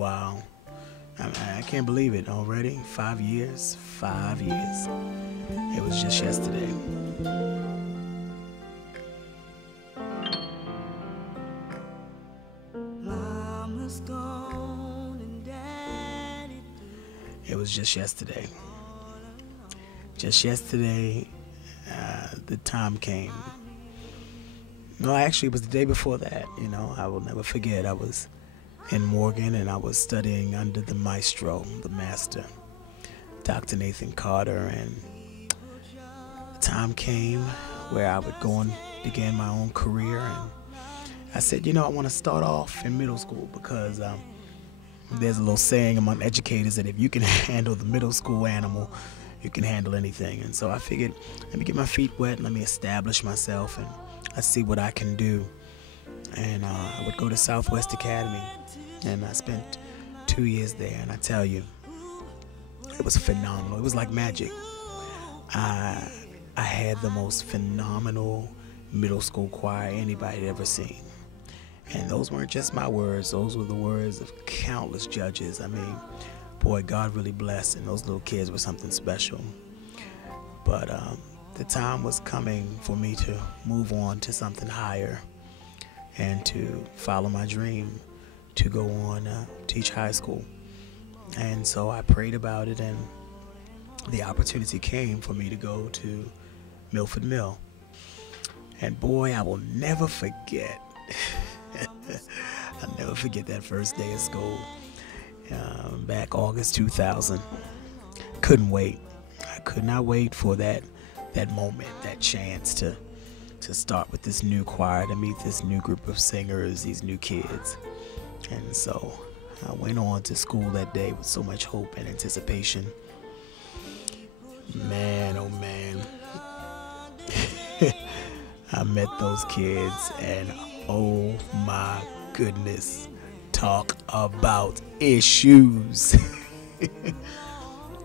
Wow. I can't believe it already. 5 years. 5 years. It was just yesterday. Mama's gone and daddy It was just yesterday. Just yesterday, the time came. No, actually, it was the day before that. I will never forget. I was in Morgan and I was studying under the maestro, the master, Dr. Nathan Carter. And the time came where I would go and begin my own career. And I said, I want to start off in middle school because there's a little saying among educators that if you can handle the middle school animal, you can handle anything. And so I figured, let me get my feet wet, let me establish myself, and I see what I can do. And I would go to Southwest Academy, and I spent 2 years there. And I tell you, it was phenomenal. It was like magic. I had the most phenomenal middle school choir anybody had ever seen. And those weren't just my words. Those were the words of countless judges. I mean, boy, God really blessed, and those little kids were something special. But the time was coming for me to move on to something higher and to follow my dream to go on teach high school. And so I prayed about it, and the opportunity came for me to go to Milford Mill. And boy, I will never forget. I'll never forget that first day of school. Back August 2000. Couldn't wait. I could not wait for that moment, that chance to start with this new choir, to meet this new group of singers, these new kids. And so I went on to school that day with so much hope and anticipation. Man, oh man. I met those kids, and oh my goodness, talk about issues.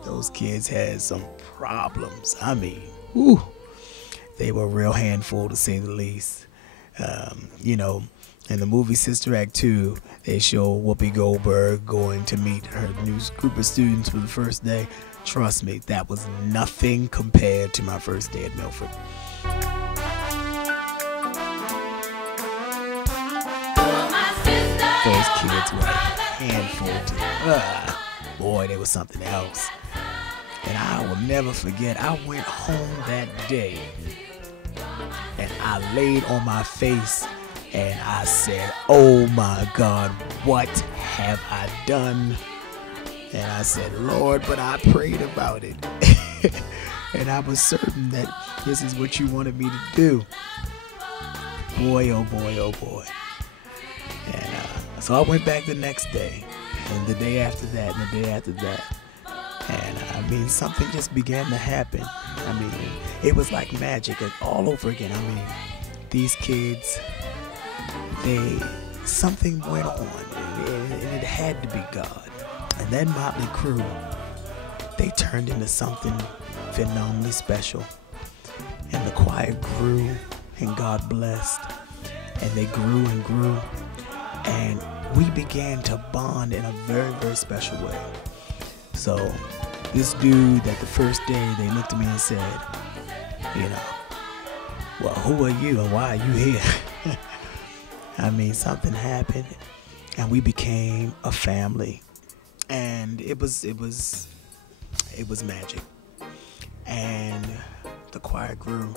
Those kids had some problems. I mean, whew, they were a real handful, to say the least. In the movie Sister Act 2, they show Whoopi Goldberg going to meet her new group of students for the first day. Trust me, that was nothing compared to my first day at Milford. Those kids were a handful. Boy, they were something else. And I will never forget, I went home that day and I laid on my face and I said, oh my God, what have I done? And I said, Lord, but I prayed about it. And I was certain that this is what you wanted me to do. Boy, oh boy, oh boy. And so I went back the next day, and the day after that, and the day after that. And I mean, something just began to happen. I mean, it was like magic all over again. I mean, these kids, something went on, and it had to be God. And that motley crew, they turned into something phenomenally special. And the choir grew, and God blessed. And they grew and grew. And we began to bond in a very, very special way. So this dude, that the first day they looked at me and said, well, who are you and why are you here? I mean, something happened, and we became a family. And it was magic. And the choir grew.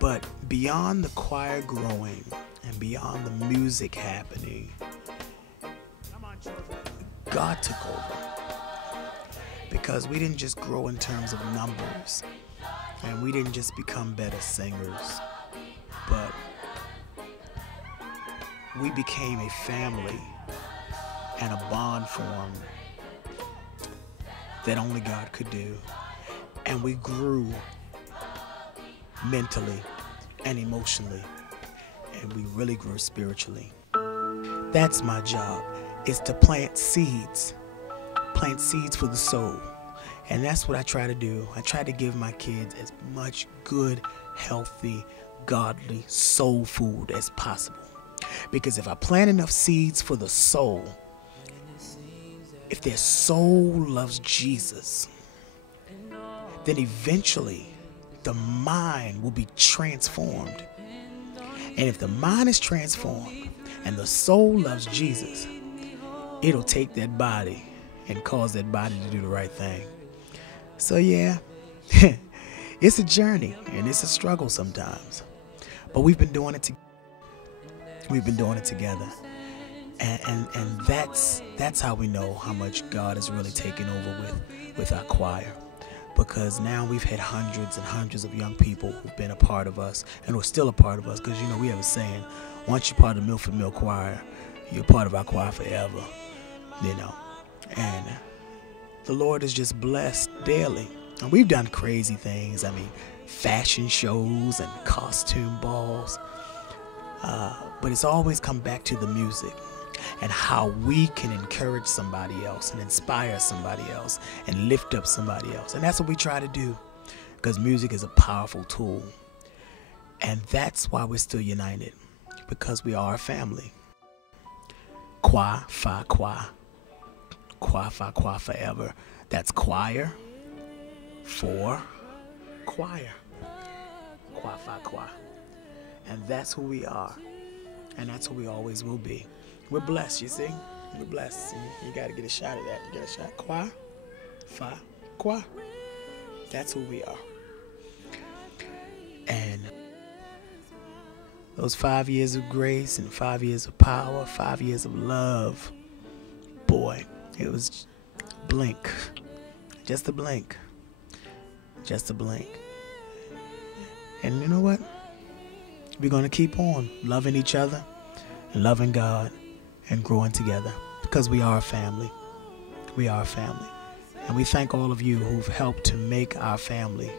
But beyond the choir growing and beyond the music happening, God took over. Because we didn't just grow in terms of numbers, and we didn't just become better singers, but we became a family and a bond formed that only God could do. And we grew mentally and emotionally, and we really grew spiritually. That's my job, is to plant seeds for the soul. And that's what I try to do. I try to give my kids as much good, healthy, godly soul food as possible. Because if I plant enough seeds for the soul, if their soul loves Jesus, then eventually the mind will be transformed. And if the mind is transformed and the soul loves Jesus, it'll take that body and cause that body to do the right thing. So yeah, it's a journey and it's a struggle sometimes. But we've been doing it together. And that's how we know how much God is really taking over with our choir. Because now we've had hundreds and hundreds of young people who've been a part of us and who are still a part of us. Because, you know, we have a saying, once you're part of the Milford Mill Choir, you're part of our choir forever, you know. And the Lord has just blessed daily. And we've done crazy things. I mean, fashion shows and costume balls. But it's always come back to the music and how we can encourage somebody else and inspire somebody else and lift up somebody else. And that's what we try to do, because music is a powerful tool. And that's why we're still united, because we are a family. Choir, fa, choir. Choir, fa, choir forever. That's choir for choir. Choir, fa, choir. And that's who we are. And that's who we always will be. We're blessed, you see? We're blessed. You got to get a shot of that. You get a shot. Choir, fa, choir. That's who we are. And those 5 years of grace and 5 years of power, 5 years of love, boy, it was blink. Just a blink. Just a blink. And you know what? We're going to keep on loving each other and loving God and growing together, because we are a family. We are a family. And we thank all of you who've helped to make our family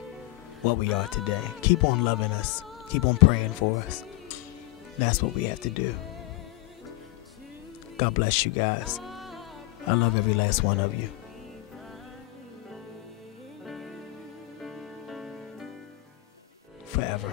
what we are today. Keep on loving us. Keep on praying for us. That's what we have to do. God bless you guys. I love every last one of you. Forever.